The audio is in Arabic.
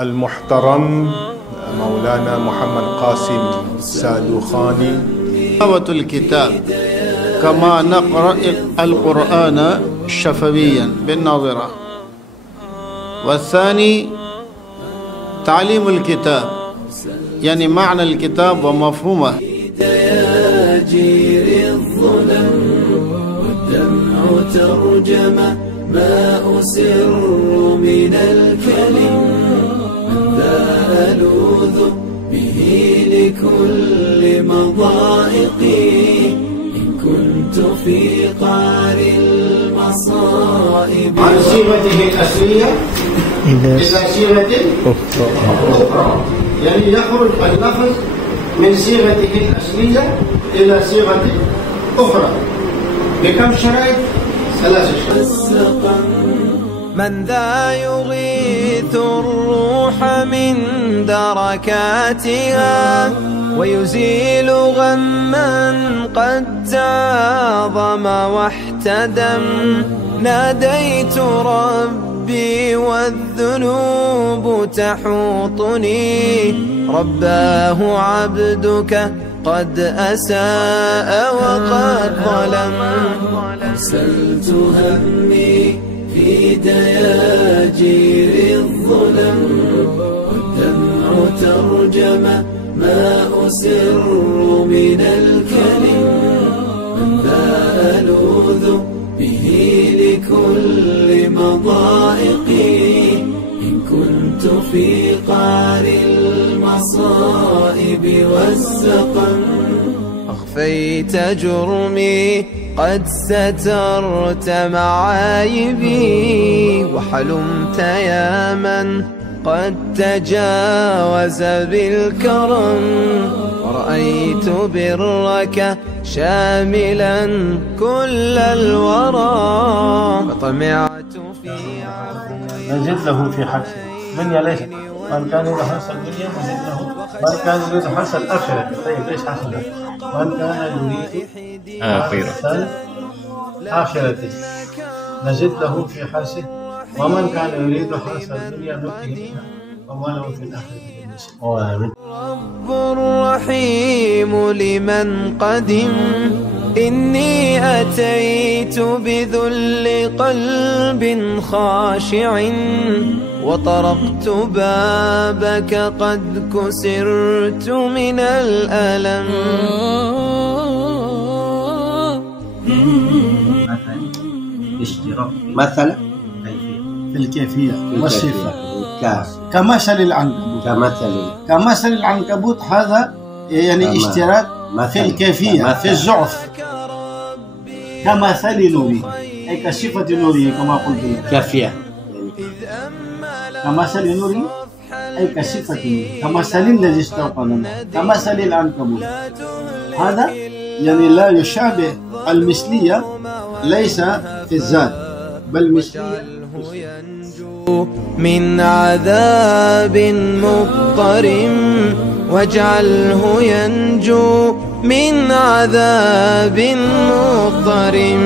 المحترم مولانا محمد قاسم سالوخاني. تلاوة الكتاب كما نقرأ القرآن شفويا بالناظرة. والثاني تعليم الكتاب، يعني معنى الكتاب ومفهومه. دياجير الظلم والدمع ترجم ما أسر من الكلم، ذا ألوذ به لكل مضائقي إن كنت في قعر المصائب. عن صيغته الأصلية إلى صيغة أخرى، يعني يخرج اللفظ من صيغته الأصلية إلى صيغة أخرى بكم شرط؟ 3 شروط. من ذا يغيث الروح من دركاتها ويزيل غما قد تعظم واحتدم. ناديت ربي والذنوب تحوطني، رباه عبدك قد أساء وقد ظلم. أرسلت همي في دياجير الظلم والدمع ترجم ما أسر من الكلم، ذا ألوذ به لكل مضائقي إن كنت في قعر المصائب والسقم. أخفيت جرمي قد سترت معايبي، وحلمت يا من قد تجاوز بالكرم. ورأيت برك شاملا كل الورى، فطمعت في عفوك. نزد له في حرسه الدنيا. ليس من كان يريد حرث الدنيا نزد له، من كان يريد حرث الآخرة. طيب ليش حرث؟ من كان يريد حرث الآخرة نزد له في حرثه، ومن كان يريد حرث الدنيا نؤته منها وما له في الآخرة. رب رحيم لمن قدم، إني أتيت بذل قلب خاشع، وطرقت بابك قد كسرت من الألم. مثلا في الكيفية والصفة كمثل العنكبوت. كمثل العنكبوت هذا يعني اشتراك في الكيفية في الزعف. كمثل نوري أي كصفة نوري كما قلت لك. كافية كمثل نوري أي كصفة نوري، كمثل الذي استوقد كمثل العنكبوت. هذا يعني لا يشابه المثلية، ليس في الذات بل مثلية من عذاب مضطرم، واجعله ينجو من عذاب مضطرم.